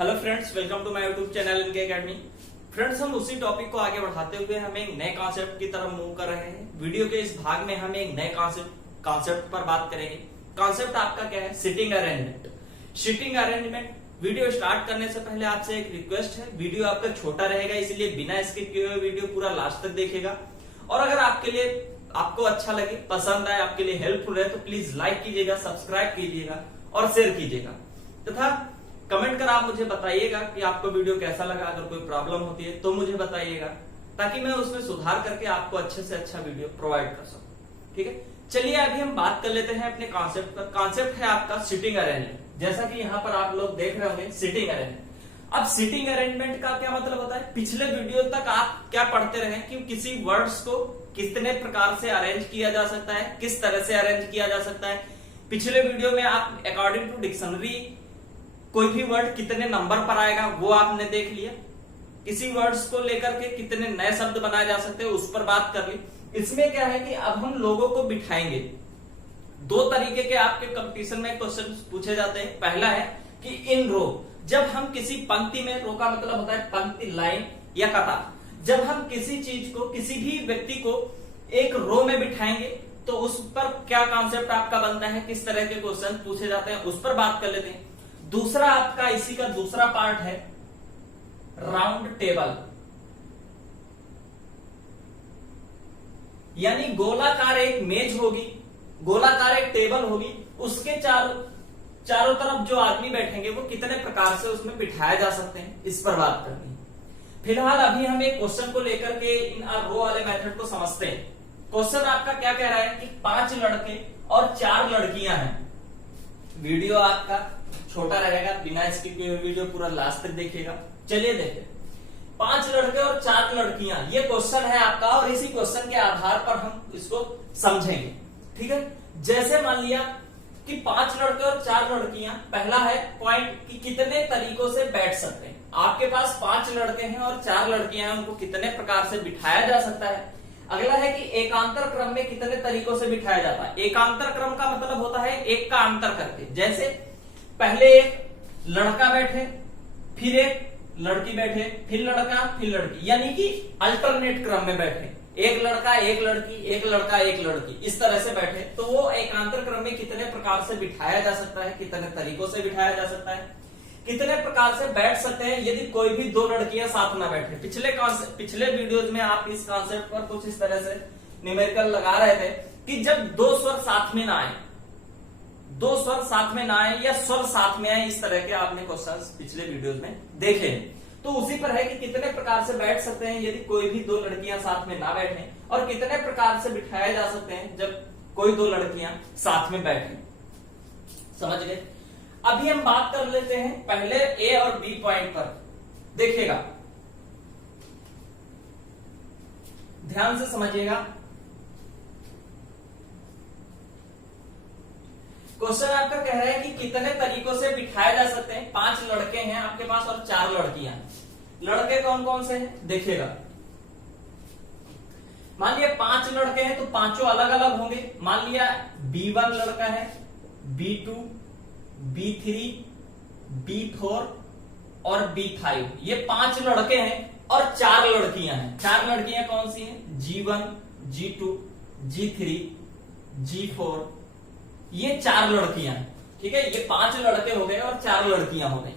Hello friends, welcome to my YouTube channel इनके academy. Friends, हम उसी टॉपिक को आगे बढ़ाते हुए हम एक नए कॉन्सेप्ट की तरफ मूव कर रहे हैं। वीडियो के इस भाग में हम एक नए कॉन्सेप्ट पर बात करेंगे। कॉन्सेप्ट आपका क्या है? Sitting arrangement. Sitting arrangement. Video start करने से पहले आपसे एक रिक्वेस्ट है, वीडियो आपका छोटा रहेगा, इसलिए बिना स्किप किए हुए वीडियो पूरा लास्ट तक देखिएगा। और अगर आपको अच्छा लगे, पसंद आए, आपके लिए हेल्पफुल है तो प्लीज लाइक कीजिएगा, सब्सक्राइब कीजिएगा और शेयर कीजिएगा तथा कमेंट कर आप मुझे बताइएगा कि आपको वीडियो कैसा लगा। अगर कोई प्रॉब्लम होती है तो मुझे बताइएगा, ताकि मैं उसमें सुधार करके आपको अच्छे से अच्छा वीडियो प्रोवाइड कर सकूं। ठीक है, चलिए अभी हम बात कर लेते हैं अपने कॉन्सेप्ट पर। कॉन्सेप्ट है आपका सिटिंग अरेंजमेंट। जैसा कि यहाँ पर आप लोग देख रहे होंगे सिटिंग अरेंजमेंट। अब सिटिंग अरेंजमेंट का क्या मतलब होता है? पिछले वीडियो तक आप क्या पढ़ते रहे कि किसी वर्ड्स को कितने प्रकार से अरेंज किया जा सकता है, किस तरह से अरेंज किया जा सकता है। पिछले वीडियो में आप अकॉर्डिंग टू डिक्शनरी कोई भी वर्ड कितने नंबर पर आएगा वो आपने देख लिया। किसी वर्ड्स को लेकर के कितने नए शब्द बनाए जा सकते हैं उस पर बात कर ली। इसमें क्या है कि अब हम लोगों को बिठाएंगे। दो तरीके के आपके कंपटीशन में क्वेश्चन पूछे जाते हैं। पहला है कि इन रो, जब हम किसी पंक्ति में, रो का मतलब होता है पंक्ति, लाइन या कतार। जब हम किसी चीज को, किसी भी व्यक्ति को एक रो में बिठाएंगे तो उस पर क्या कॉन्सेप्ट आपका बनता है, किस तरह के क्वेश्चन पूछे जाते हैं उस पर बात कर लेते हैं। दूसरा आपका इसी का दूसरा पार्ट है राउंड टेबल, यानी गोलाकार एक मेज होगी, गोलाकार एक टेबल होगी, उसके चारों तरफ जो आदमी बैठेंगे वो कितने प्रकार से उसमें बिठाया जा सकते हैं, इस पर बात करनी है। फिलहाल अभी हम एक क्वेश्चन को लेकर के इन रो वाले मेथड को समझते हैं। क्वेश्चन आपका क्या कह रहा है कि 5 लड़के और 4 लड़कियां हैं। वीडियो आपका छोटा रहेगा, बिना स्किप किए हुए वीडियो पूरा लास्ट तक देखिएगा। चलिए देखते, 5 लड़के और 4 लड़कियां, ये क्वेश्चन है आपका और इसी क्वेश्चन के आधार पर हम इसको समझेंगे। ठीक है, जैसे मान लिया कि 5 लड़के और 4 लड़कियां, पहला है पॉइंट कि कितने तरीकों से बैठ सकते हैं। आपके पास 5 लड़के हैं और 4 लड़कियां हैं, उनको कितने प्रकार से बिठाया जा सकता है। अगला है कि एकांतर क्रम में कितने तरीकों से बिठाया जाता है। एकांतर क्रम का मतलब होता है एक का अंतर करके। जैसे पहले एक लड़का बैठे, फिर एक लड़की बैठे, फिर लड़का, फिर लड़की, यानी कि अल्टरनेट क्रम में बैठे। एक लड़का एक लड़की, एक लड़का एक लड़की, इस तरह से बैठे तो वो एकांतर क्रम में कितने प्रकार से बिठाया जा सकता है, कितने तरीकों से बिठाया जा सकता है, कितने प्रकार से बैठ सकते हैं यदि कोई भी 2 लड़कियां साथ में बैठे। पिछले वीडियोज में आप इस कॉन्सेप्ट पर कुछ इस तरह से न्यूमेरिकल लगा रहे थे कि जब 2 स्वर साथ में ना आए, 2 स्वर साथ में ना आए या स्वर साथ में आए, इस तरह के आपने क्वेश्चंस पिछले वीडियोज में देखे हैं। तो उसी पर है कि कितने प्रकार से बैठ सकते हैं यदि कोई भी 2 लड़कियां साथ में ना बैठे, और कितने प्रकार से बिठाए जा सकते हैं जब कोई 2 लड़कियां साथ में बैठे। समझ गए? अभी हम बात कर लेते हैं पहले ए और बी पॉइंट पर। देखिएगा, ध्यान से समझिएगा। क्वेश्चन आपका कह रहा है कि कितने तरीकों से बिठाए जा सकते हैं। 5 लड़के हैं आपके पास और 4 लड़कियां। लड़के कौन कौन से हैं देखिएगा। मान लिया 5 लड़के हैं तो पांचों अलग अलग होंगे। मान लिया B1 लड़का है, B2, B3, B4 और B5, ये 5 लड़के हैं और 4 लड़कियां हैं। 4 लड़कियां कौन सी हैं? G1, G2, G3, G4, ये 4 लड़कियां हैं। ठीक है, ये 5 लड़के हो गए और 4 लड़कियां हो गई।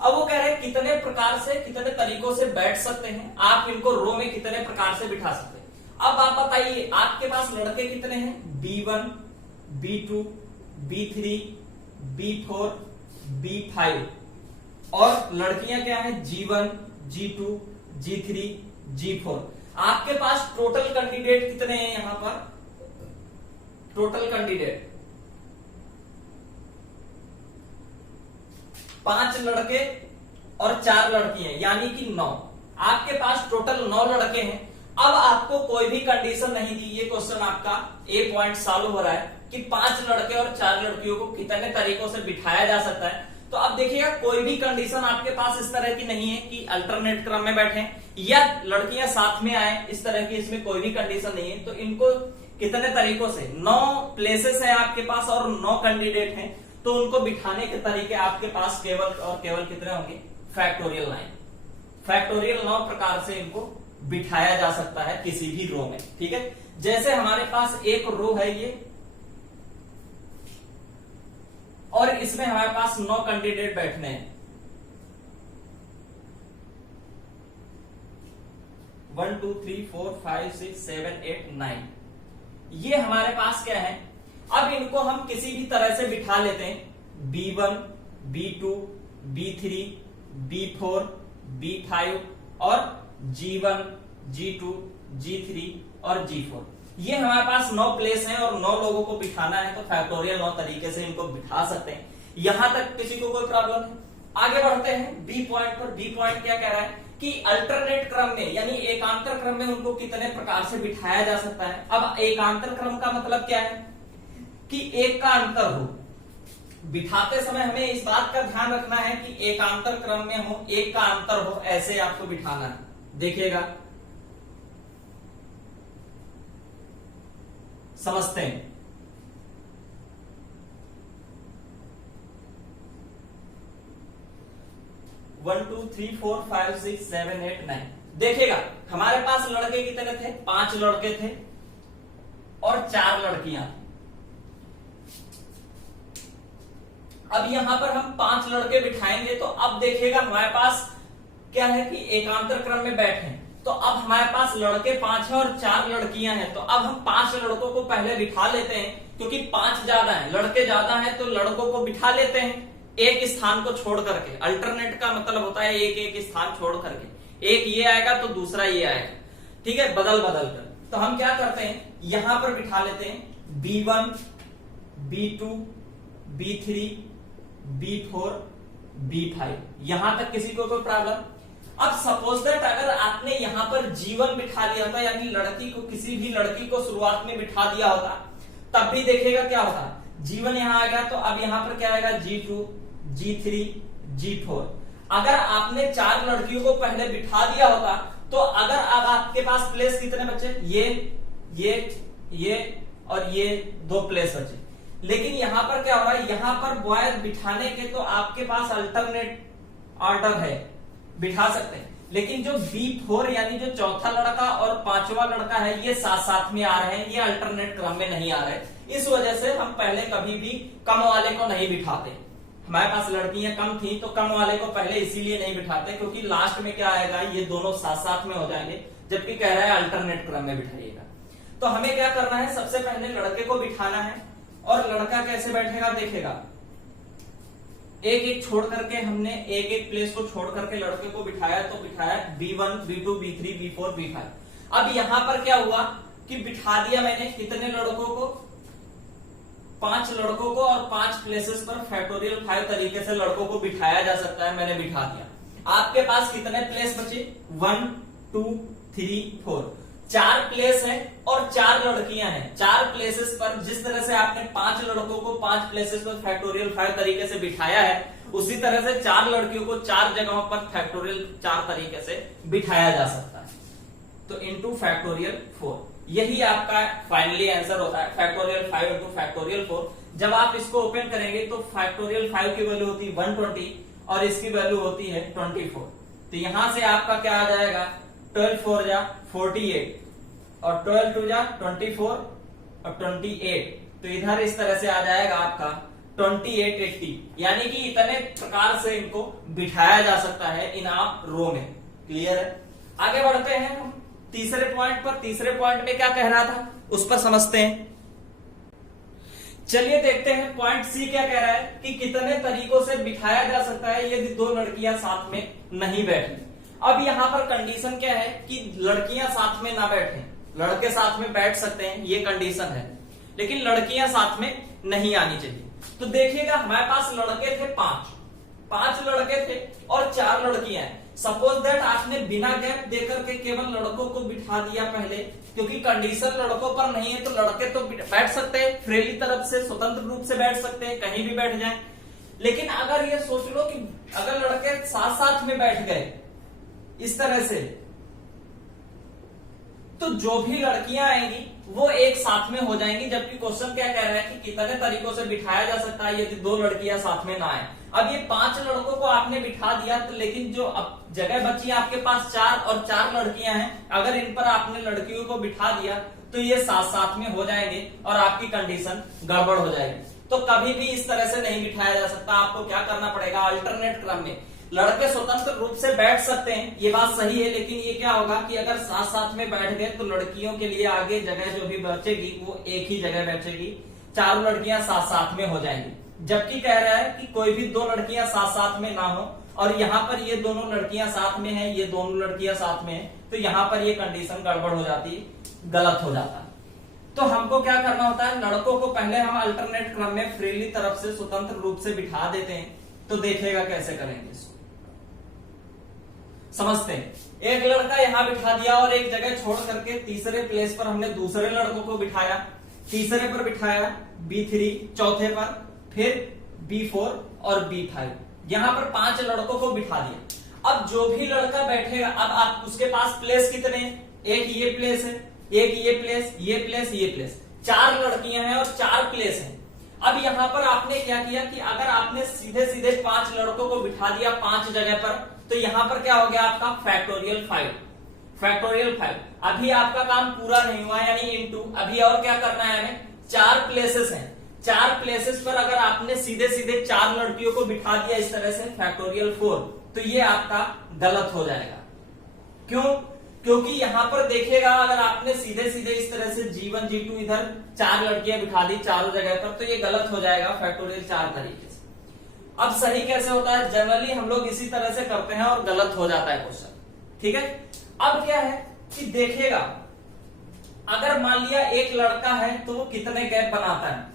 अब वो कह रहे हैं कितने प्रकार से, कितने तरीकों से बैठ सकते हैं, आप इनको रो में कितने प्रकार से बिठा सकते हैं। अब आप बताइए, आपके पास लड़के कितने हैं? B1, B2, B3, B4, B5, और लड़कियां क्या है? G1, G2, G3, G4। आपके पास टोटल कैंडिडेट कितने हैं यहां पर? टोटल कैंडिडेट 5 लड़के और 4 लड़कियां, यानी कि 9। आपके पास टोटल 9 लड़के हैं। अब आपको कोई भी कंडीशन नहीं दी। ये क्वेश्चन आपका ए पॉइंट सॉल्व हो रहा है कि 5 लड़के और 4 लड़कियों को कितने तरीकों से बिठाया जा सकता है। तो अब देखिएगा, कोई भी कंडीशन आपके पास इस तरह की नहीं है कि अल्टरनेट क्रम में बैठे या लड़कियां साथ में आए, इस तरह की इसमें कोई भी कंडीशन नहीं है। तो इनको कितने तरीकों से, 9 प्लेसेस है आपके पास और 9 कैंडिडेट हैं, तो उनको बिठाने के तरीके आपके पास केवल और केवल कितने होंगे, फैक्टोरियल 9। फैक्टोरियल 9 प्रकार से इनको बिठाया जा सकता है किसी भी रो में। ठीक है, जैसे हमारे पास एक रो है ये, और इसमें हमारे पास 9 कैंडिडेट बैठने हैं। 1 2 3 4 5 6 7 8 9, ये हमारे पास क्या है। अब इनको हम किसी भी तरह से बिठा लेते हैं, B1 B2 B3 B4 B5 और G1 G2 G3 और G4। ये हमारे पास 9 प्लेस हैं और 9 लोगों को बिठाना है, तो फैक्टोरियल 9 तरीके से इनको बिठा सकते हैं। यहां तक किसी को कोई प्रॉब्लम नहीं। आगे बढ़ते हैं बी पॉइंट पर। बी पॉइंट क्या कह रहा है कि अल्टरनेट क्रम में यानी एकांतर क्रम में उनको कितने प्रकार से बिठाया जा सकता है। अब एकांतर क्रम का मतलब क्या है कि एक का अंतर हो। बिठाते समय हमें इस बात का ध्यान रखना है कि एकांतर क्रम में हो, एक का अंतर हो, ऐसे आपको बिठाना है। देखिएगा, समझते हैं। वन 2 3 4 5 6 7 8 9। देखिएगा हमारे पास लड़के कितने थे, 5 लड़के थे और 4 लड़कियां। अब यहां पर हम 5 लड़के बिठाएंगे, तो अब देखिएगा हमारे पास क्या है कि एकांतर क्रम में बैठे, तो अब हमारे पास लड़के 5 हैं और 4 लड़कियां हैं। तो अब हम 5 लड़कों को पहले बिठा लेते हैं, क्योंकि 5 ज्यादा हैं, लड़के ज्यादा हैं, तो लड़कों को बिठा लेते हैं एक स्थान को छोड़ करके। अल्टरनेट का मतलब होता है एक एक स्थान छोड़ करके, एक ये आएगा तो दूसरा ये आएगा। ठीक है, बदल बदल कर। तो हम क्या करते हैं, यहां पर बिठा लेते हैं B1 B2 B3 B4 B5। यहां तक किसी को कोई प्रॉब्लम। अब सपोज दैट अगर आपने यहां पर G1 बिठा लिया होता, यानी लड़की को, किसी भी लड़की को शुरुआत में बिठा दिया होता, तब भी देखिएगा क्या होता, G1 यहां आ गया, तो अब यहां पर क्या आएगा, G2 G3 G4। अगर आपने 4 लड़कियों को पहले बिठा दिया होता, तो अगर अब आपके पास प्लेस कितने बचे, ये और ये 2 प्लेस बचे। लेकिन यहां पर क्या हो रहा है, यहां पर बॉयज बिठाने के तो आपके पास अल्टरनेट ऑर्डर है, बिठा सकते हैं। लेकिन जो B4 यानी जो चौथा लड़का और 5वां लड़का है, ये साथ साथ में आ रहे हैं, ये अल्टरनेट क्रम में नहीं आ रहे। इस वजह से हम पहले कभी भी कम वाले को नहीं बिठाते। हमारे पास लड़कियां कम थी तो कम वाले को पहले इसीलिए नहीं बिठाते, क्योंकि लास्ट में क्या आएगा, ये दोनों साथ साथ में हो जाएंगे, जबकि कह रहा है अल्टरनेट क्रम में बिठाइएगा। तो हमें क्या करना है, सबसे पहले लड़के को बिठाना है। और लड़का कैसे बैठेगा, देखेगा एक एक छोड़ करके, हमने एक एक प्लेस को छोड़ करके लड़के को बिठाया, तो बिठाया B1 B2 B3 B4 B5। अब यहां पर क्या हुआ कि बिठा दिया मैंने कितने लड़कों को, 5 लड़कों को, और 5 प्लेसेस पर फैक्टोरियल 5 तरीके से लड़कों को बिठाया जा सकता है। मैंने बिठा दिया। आपके पास कितने प्लेस बचे, 1 2 3 4, 4 प्लेस है और 4 लड़कियां हैं। 4 प्लेसेस पर जिस तरह से आपने 5 लड़कों को 5 प्लेसेस पर फैक्टोरियल 5 तरीके से बिठाया है, उसी तरह से 4 लड़कियों को 4 जगहों पर फैक्टोरियल 4 तरीके से बिठाया जा सकता है। तो इंटू फैक्टोरियल 4, यही आपका फाइनली आंसर होता है, फैक्टोरियल 5 इंटू फैक्टोरियल 4। जब आप इसको ओपन करेंगे तो फैक्टोरियल 5 की वैल्यू होती है 120 और इसकी वैल्यू होती है 24। तो यहां से आपका क्या आ जाएगा, 12 4 जा 48 और 12 2 जा 24 और 28। तो इधर इस तरह से आ जाएगा आपका 2880। यानी कि इतने प्रकार से इनको बिठाया जा सकता है इन आप रो में। क्लियर है। आगे बढ़ते हैं हम तीसरे पॉइंट पर। तीसरे पॉइंट में क्या कह रहा था उस पर समझते हैं। चलिए देखते हैं पॉइंट सी क्या कह रहा है कि कितने तरीकों से बिठाया जा सकता है यदि 2 लड़कियां साथ में नहीं बैठी। अब यहां पर कंडीशन क्या है कि लड़कियां साथ में ना बैठे, लड़के साथ में बैठ सकते हैं, ये कंडीशन है, लेकिन लड़कियां साथ में नहीं आनी चाहिए। तो देखिएगा हमारे पास लड़के थे 5 लड़के थे और 4 लड़कियां हैं। सपोज दैट आपने बिना गैप देकर के केवल लड़कों को बिठा दिया पहले, क्योंकि कंडीशन लड़कों पर नहीं है, तो लड़के तो बैठ सकते हैं फ्रीली तरफ से, स्वतंत्र रूप से बैठ सकते हैं, कहीं भी बैठ जाएं। लेकिन अगर ये सोच लो कि अगर लड़के साथ साथ में बैठ गए इस तरह से, तो जो भी लड़कियां आएंगी वो एक साथ में हो जाएंगी, जबकि क्वेश्चन क्या कह रहा है कि कितने तरीकों से बिठाया जा सकता है यदि दो लड़कियां साथ में ना आए। अब ये 5 लड़कों को आपने बिठा दिया, तो लेकिन जो अब जगह बची है आपके पास 4 और 4 लड़कियां हैं, अगर इन पर आपने लड़कियों को बिठा दिया तो ये साथ साथ में हो जाएंगे और आपकी कंडीशन गड़बड़ हो जाएगी। तो कभी भी इस तरह से नहीं बिठाया जा सकता। आपको क्या करना पड़ेगा, अल्टरनेट क्रम में लड़के स्वतंत्र रूप से बैठ सकते हैं, ये बात सही है, लेकिन ये क्या होगा कि अगर साथ साथ में बैठ गए तो लड़कियों के लिए आगे जगह जो भी बचेगी वो एक ही जगह बैठेगी, 4 लड़कियां साथ साथ में हो जाएंगी। जबकि कह रहा है कि कोई भी 2 लड़कियां साथ साथ में ना हो, और यहाँ पर ये दोनों लड़कियां साथ में है, ये दोनों लड़कियां साथ में है, तो यहाँ पर ये कंडीशन गड़बड़ हो जाती है, गलत हो जाता है। तो हमको क्या करना होता है, लड़कों को पहले हम अल्टरनेट क्रम में फ्रीली तरफ से स्वतंत्र रूप से बिठा देते हैं। तो देखेगा कैसे करेंगे इसको, समझते हैं। एक लड़का यहां बिठा दिया और एक जगह छोड़ करके तीसरे प्लेस पर हमने दूसरे लड़कों को बिठाया, तीसरे पर बिठाया B3, चौथे पर फिर B4 और B5, यहां पर 5 लड़कों को बिठा दिया। अब जो भी लड़का बैठेगा, अब आप उसके पास प्लेस कितने, एक ये प्लेस है, एक ये प्लेस, ये प्लेस, ये प्लेस, 4 लड़कियां हैं और 4 प्लेस हैं। अब यहां पर आपने क्या किया कि अगर आपने सीधे सीधे 5 लड़कों को बिठा दिया 5 जगह पर, तो यहां पर क्या हो गया आपका फैक्टोरियल 5। अभी आपका काम पूरा नहीं हुआ, यानी इनटू अभी और क्या करना है हमें, 4 प्लेसेस हैं, 4 प्लेसेस पर अगर आपने सीधे सीधे 4 लड़कियों को बिठा दिया इस तरह से फैक्टोरियल 4, तो ये आपका गलत हो जाएगा। क्यों? क्योंकि यहां पर देखिएगा अगर आपने सीधे सीधे इस तरह से G1 G2 इधर 4 लड़कियां बिठा दी चारों जगह पर, तो ये गलत हो जाएगा फैक्टोरियल 4 तरीके से। अब सही कैसे होता है, जनरली हम लोग इसी तरह से करते हैं और गलत हो जाता है क्वेश्चन, ठीक है। अब क्या है कि देखिएगा अगर मान लिया एक लड़का है तो वो कितने गैप बनाता है।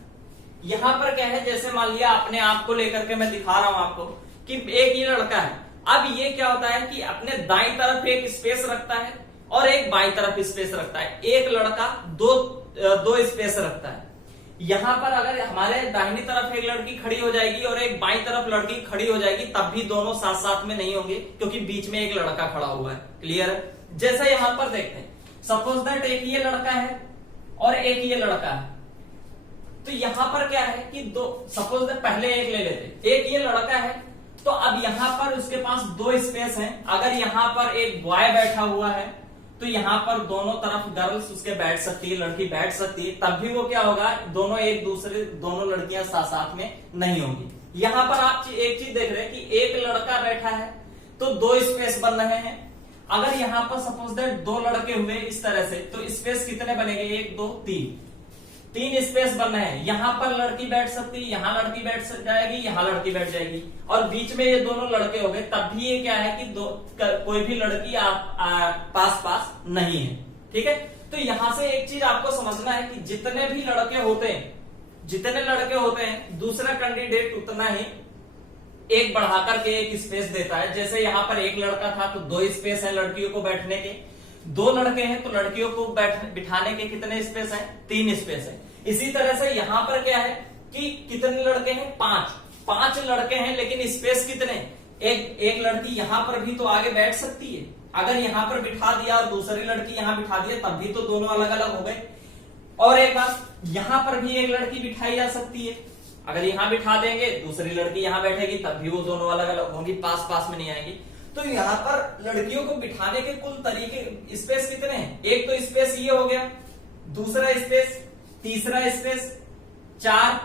यहां पर क्या है, जैसे मान लिया अपने आप को लेकर के मैं दिखा रहा हूं आपको कि एक ये लड़का है। अब ये क्या होता है कि अपने दाईं तरफ एक स्पेस रखता है और एक बाईं तरफ स्पेस रखता है। एक लड़का दो स्पेस रखता है। यहां पर अगर हमारे दाहिनी तरफ एक लड़की खड़ी हो जाएगी और एक बाईं तरफ लड़की खड़ी हो जाएगी, तब भी दोनों साथ साथ में नहीं होंगे, क्योंकि बीच में एक लड़का खड़ा हुआ है। क्लियर है? जैसे यहां पर देखते हैं, सपोज दैट एक ये लड़का है और एक ये लड़का है, तो यहां पर क्या है कि सपोज दैट पहले एक ले लेते, एक ये लड़का है, तो अब यहां पर उसके पास 2 स्पेस हैं। अगर यहां पर एक बॉय बैठा हुआ है तो यहां पर दोनों तरफ गर्ल्स उसके बैठ सकती है, लड़की बैठ सकती है, तब भी वो क्या होगा, दोनों लड़कियां साथ साथ में नहीं होंगी। यहां पर आप एक चीज देख रहे हैं कि एक लड़का बैठा है तो 2 स्पेस बन रहे हैं। अगर यहां पर सपोज दैट 2 लड़के हुए इस तरह से, तो स्पेस कितने बनेंगे, 1 2 3 स्पेस बन रहे हैं। यहां पर लड़की बैठ सकती है, यहां लड़की बैठ जाएगी, यहां लड़की बैठ जाएगी, और बीच में ये दोनों लड़के हो गए। तब भी ये क्या है कि कोई भी लड़की पास नहीं है, ठीक है। तो यहां से एक चीज आपको समझना है कि जितने लड़के होते हैं दूसरा कैंडिडेट उतना ही एक बढ़ाकर के एक स्पेस देता है। जैसे यहां पर एक लड़का था तो 2 स्पेस है लड़कियों को बैठने के, 2 लड़के हैं तो लड़कियों को बिठाने के कितने स्पेस हैं, 3 स्पेस है। इसी तरह से यहां पर क्या है कि कितने लड़के हैं, 5 लड़के हैं, लेकिन स्पेस कितने, एक लड़की यहां पर भी तो आगे बैठ सकती है। अगर यहां पर बिठा दिया और दूसरी लड़की यहां बिठा दिया, तब भी तो दोनों अलग अलग हो गए। और एक बात, यहां पर भी एक लड़की बिठाई जा सकती है। अगर यहां बिठा देंगे, दूसरी लड़की यहां बैठेगी, तब भी वो दोनों अलग अलग होंगी, पास में नहीं आएंगी। तो यहां पर लड़कियों को बिठाने के कुल तरीके, स्पेस कितने हैं, एक तो स्पेस ये हो गया, दूसरा स्पेस, तीसरा स्पेस, 4,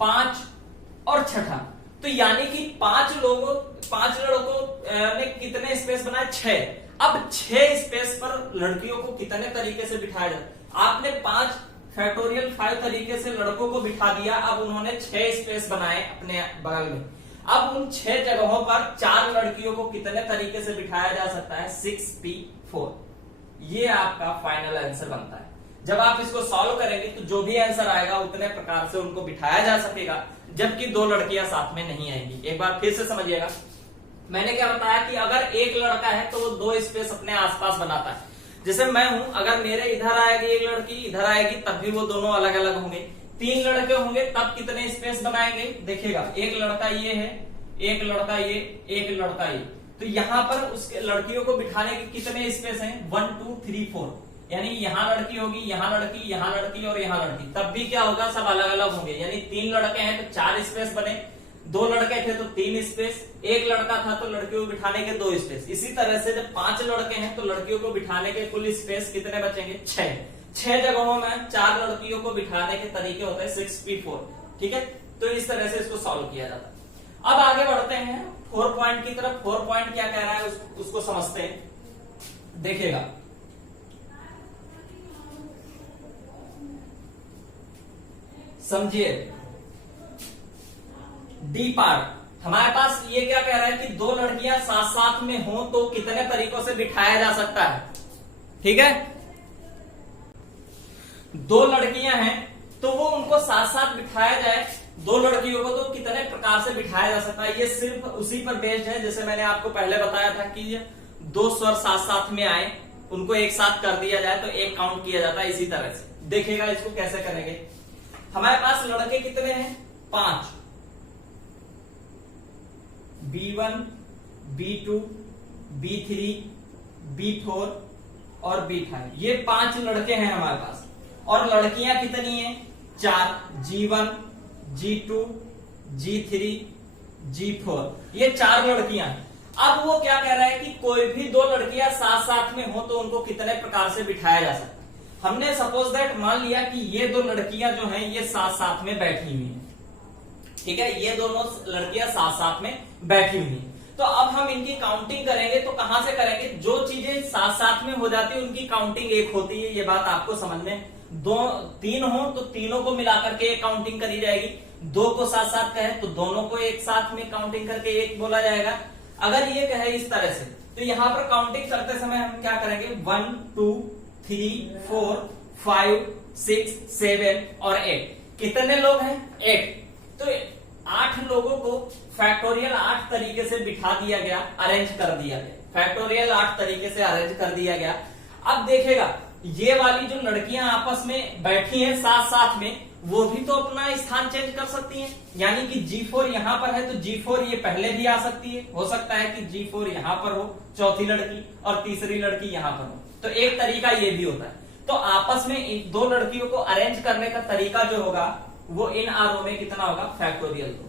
5 और छठा। तो यानी कि 5 लड़कों ने कितने स्पेस बनाए, 6। अब 6 स्पेस पर लड़कियों को कितने तरीके से बिठाया जाए, आपने 5 फैक्टोरियल 5 तरीके से लड़कों को बिठा दिया। अब उन्होंने 6 स्पेस बनाए अपने बगल में। अब उन 6 जगहों पर 4 लड़कियों को कितने तरीके से बिठाया जा सकता है, 6p4। ये आपका फाइनल आंसर बनता है। जब आप इसको सॉल्व करेंगे तो जो भी आंसर आएगा उतने प्रकार से उनको बिठाया जा सकेगा, जबकि 2 लड़कियां साथ में नहीं आएंगी। एक बार फिर से समझिएगा, मैंने क्या बताया कि अगर एक लड़का है तो वो 2 स्पेस अपने आसपास बनाता है। जैसे मैं हूं, अगर मेरे इधर आएगी एक लड़की, इधर आएगी, तब भी वो दोनों अलग अलग होंगे। 3 लड़के होंगे तब कितने स्पेस बनाएंगे, देखिएगा, एक लड़का ये है, एक लड़का ये, एक लड़का ये, तो यहां पर उसके लड़कियों को बिठाने के कितने स्पेस हैं, 1 2 3 4। यानी यहाँ लड़की होगी, यहाँ लड़की, यहाँ लड़की और यहाँ लड़की, तब भी क्या होगा, सब अलग अलग होंगे। यानी 3 लड़के हैं तो 4 स्पेस बने, 2 लड़के थे तो 3 स्पेस, 1 लड़का था तो लड़कियों को बिठाने के 2 स्पेस। इसी तरह से जब 5 लड़के हैं तो लड़कियों को बिठाने के कुल स्पेस कितने बचेंगे, 6 जगहों में 4 लड़कियों को बिठाने के तरीके होते हैं 6p4। ठीक है, तो इस तरह से इसको सॉल्व किया जाता है। अब आगे बढ़ते हैं 4 पॉइंट की तरफ। 4 पॉइंट क्या कह रहा है उसको समझते हैं। देखिएगा, समझिए, डी पार्ट हमारे पास ये क्या कह रहा है कि 2 लड़कियां साथ साथ में हो तो कितने तरीकों से बिठाया जा सकता है। ठीक है, 2 लड़कियां हैं तो वो उनको साथ साथ बिठाया जाए, 2 लड़कियों को तो कितने प्रकार से बिठाया जा सकता है। ये सिर्फ उसी पर बेस्ड है, जैसे मैंने आपको पहले बताया था कि 2 स्वर साथ साथ में आए, उनको एक साथ कर दिया जाए तो 1 काउंट किया जाता है। इसी तरह से देखिएगा इसको कैसे करेंगे। हमारे पास लड़के कितने हैं, 5, B1, B2, B3, B4 और B5, ये 5 लड़के हैं हमारे पास। और लड़कियां कितनी हैं, 4, G1, G2, G3, G4, ये 4 लड़कियां हैं। अब वो क्या कह रहा है कि कोई भी 2 लड़कियां साथ साथ में हो तो उनको कितने प्रकार से बिठाया जा सकता है। हमने सपोज दैट मान लिया कि ये 2 लड़कियां जो हैं ये साथ साथ में बैठी हुई हैं। ठीक है, ये दोनों लड़कियां साथ साथ में बैठी हुई हैं। तो अब हम इनकी काउंटिंग करेंगे तो कहां से करेंगे, जो चीजें साथ साथ में हो जाती है उनकी काउंटिंग 1 होती है। ये बात आपको समझ में, 3 हो तो तीनों को मिलाकर के एक काउंटिंग करी जाएगी, 2 को साथ साथ कहे तो दोनों को एक साथ में काउंटिंग करके 1 बोला जाएगा। अगर ये कहे इस तरह से तो यहां पर काउंटिंग करते समय हम क्या करेंगे, 1 2 3 4 5 6 7 और 8, कितने लोग हैं, 8। तो 8 लोगों को फैक्टोरियल 8 तरीके से बिठा दिया गया, अरेंज कर दिया गया, फैक्टोरियल 8 तरीके से अरेंज कर दिया गया। अब देखेगा ये वाली जो लड़कियां आपस में बैठी हैं साथ साथ में, वो भी तो अपना स्थान चेंज कर सकती हैं। यानी कि G4 यहां पर है तो G4 ये पहले भी आ सकती है, हो सकता है कि G4 यहां पर हो, चौथी लड़की, और तीसरी लड़की यहां पर हो। तो एक तरीका ये भी होता है। तो आपस में इन 2 लड़कियों को अरेंज करने का तरीका जो होगा वो इन आरो में कितना होगा, फैक्टोरियल 2।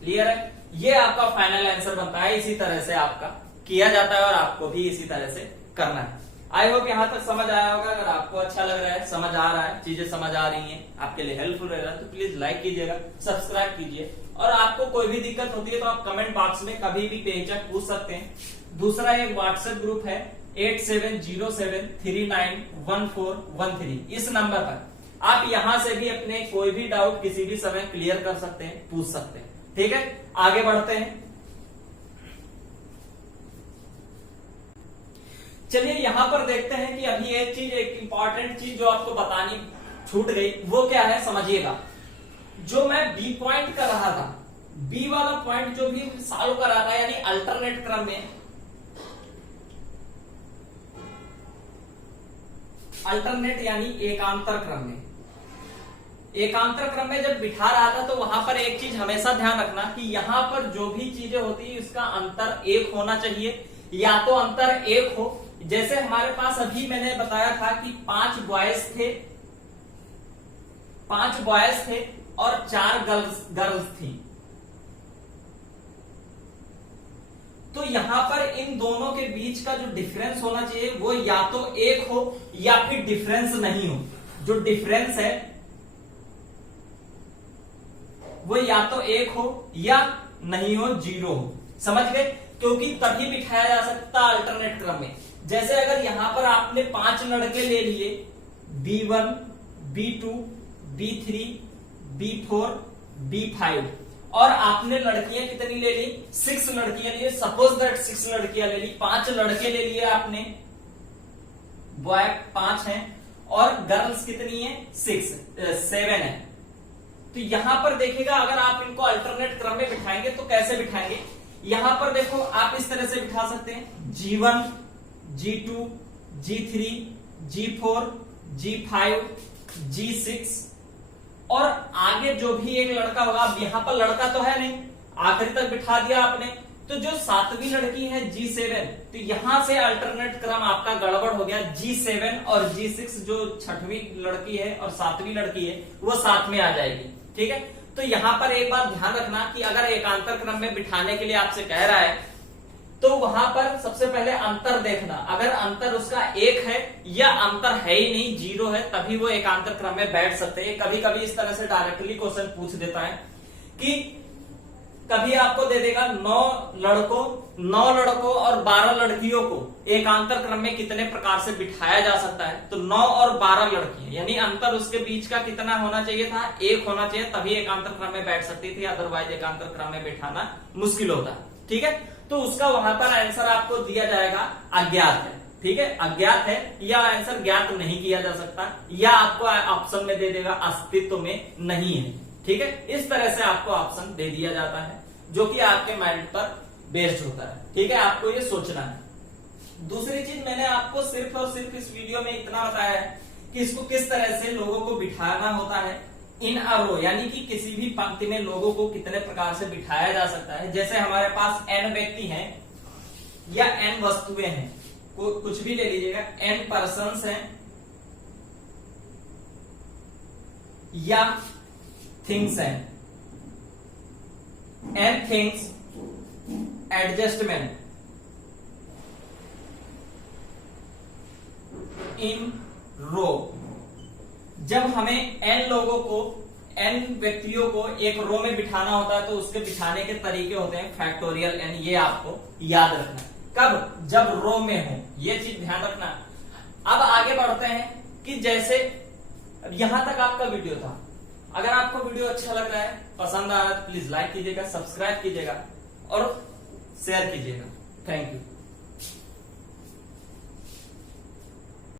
क्लियर है, ये आपका फाइनल आंसर बनता है। इसी तरह से आपका किया जाता है और आपको भी इसी तरह से करना है। आई होप यहां तक समझ आया होगा। अगर आपको अच्छा लग रहा है, समझ आ रहा है, चीजें समझ आ रही हैं, आपके लिए हेल्पफुल रहेगा तो प्लीज लाइक कीजिएगा, सब्सक्राइब कीजिए। और आपको कोई भी दिक्कत होती है तो आप कमेंट बॉक्स में कभी भी बेहिचक पूछ सकते हैं। दूसरा एक व्हाट्सएप ग्रुप है 8707391413, इस नंबर पर आप यहां से भी अपने कोई भी डाउट किसी भी समय क्लियर कर सकते हैं, पूछ सकते हैं। ठीक है, आगे बढ़ते हैं। चलिए यहां पर देखते हैं कि अभी एक इंपॉर्टेंट चीज जो आपको बतानी छूट गई, वो क्या है, समझिएगा। जो मैं बी पॉइंट कर रहा था, बी वाला पॉइंट जो भी सॉल्व कर रहा था, यानी अल्टरनेट क्रम में, अल्टरनेट यानी एकांतर क्रम में, एकांतर क्रम में जब बिठा रहा था तो वहां पर एक चीज हमेशा ध्यान रखना कि यहां पर जो भी चीजें होती है उसका अंतर 1 होना चाहिए, या तो अंतर 1 हो। जैसे हमारे पास अभी मैंने बताया था कि 5 बॉयज थे, 5 बॉयज थे और 4 गर्ल्स थी। तो यहां पर इन दोनों के बीच का जो डिफरेंस होना चाहिए वो या तो 1 हो या फिर डिफरेंस नहीं हो। जो डिफरेंस है वो या तो 1 हो या नहीं हो, 0 हो। समझ गए, क्योंकि तभी बिठाया जा सकता अल्टरनेट क्रम में। जैसे अगर यहां पर आपने 5 लड़के ले लिए, B1, B2, B3, B4, B5, और आपने लड़कियां कितनी ले ली, 6 लड़कियां लिए। सपोज दैट 6 लड़कियां ले ली, 5 लड़के ले लिए आपने, बॉय 5 हैं और गर्ल्स कितनी है, 7 है। तो यहां पर देखिएगा, अगर आप इनको अल्टरनेट क्रम में बिठाएंगे तो कैसे बिठाएंगे, यहां पर देखो आप इस तरह से बिठा सकते हैं, G1, G2, G3, G4, G5, G6, और आगे जो भी एक लड़का होगा, अब यहां पर लड़का तो है नहीं, आखिरी तक बिठा दिया आपने, तो जो 7वीं लड़की है G7, तो यहां से अल्टरनेट क्रम आपका गड़बड़ हो गया। G7 और G6 जो 6वीं लड़की है और 7वीं लड़की है वो साथ में आ जाएगी। ठीक है, तो यहां पर एक बात ध्यान रखना कि अगर एकांतर क्रम में बिठाने के लिए आपसे कह रहा है तो वहां पर सबसे पहले अंतर देखना। अगर अंतर उसका 1 है या अंतर है ही नहीं, 0 है, तभी वो एकांतर क्रम में बैठ सकते हैं। कभी कभी इस तरह से डायरेक्टली क्वेश्चन पूछ देता है कि कभी आपको दे देगा 9 लड़कों और 12 लड़कियों को एकांतर क्रम में कितने प्रकार से बिठाया जा सकता है। तो 9 और 12 लड़कियां, यानी अंतर उसके बीच का कितना होना चाहिए था, 1 होना चाहिए, तभी एकांतर क्रम में बैठ सकती थी, अदरवाइज एकांतर क्रम में बिठाना मुश्किल होता है। ठीक है, तो उसका वहां पर आंसर आपको दिया जाएगा अज्ञात है। ठीक है, अज्ञात है या आंसर ज्ञात नहीं किया जा सकता, या आपको ऑप्शन में दे देगा अस्तित्व में नहीं है। ठीक है, इस तरह से आपको ऑप्शन दे दिया जाता है जो कि आपके माइंड पर बेस्ड होता है। ठीक है, आपको ये सोचना है। दूसरी चीज मैंने आपको सिर्फ और सिर्फ इस वीडियो में इतना बताया है कि इसको किस तरह से लोगों को बिठाना होता है इन अ रो, यानी कि किसी भी पंक्ति में लोगों को कितने प्रकार से बिठाया जा सकता है। जैसे हमारे पास n व्यक्ति हैं या n वस्तुएं हैं, कुछ भी ले लीजिएगा, n पर्सन्स हैं या थिंग्स हैं, n थिंग्स एडजस्टमेंट इन रो। जब हमें n लोगों को, n व्यक्तियों को एक रो में बिठाना होता है तो उसके बिठाने के तरीके होते हैं फैक्टोरियल n, ये आपको याद रखना। कब? जब रो में हो, ये चीज ध्यान रखना। अब आगे बढ़ते हैं कि जैसे यहां तक आपका वीडियो था। अगर आपको वीडियो अच्छा लग रहा है, पसंद आ रहा है, तो प्लीज लाइक कीजिएगा, सब्सक्राइब कीजिएगा और शेयर कीजिएगा। Thank you.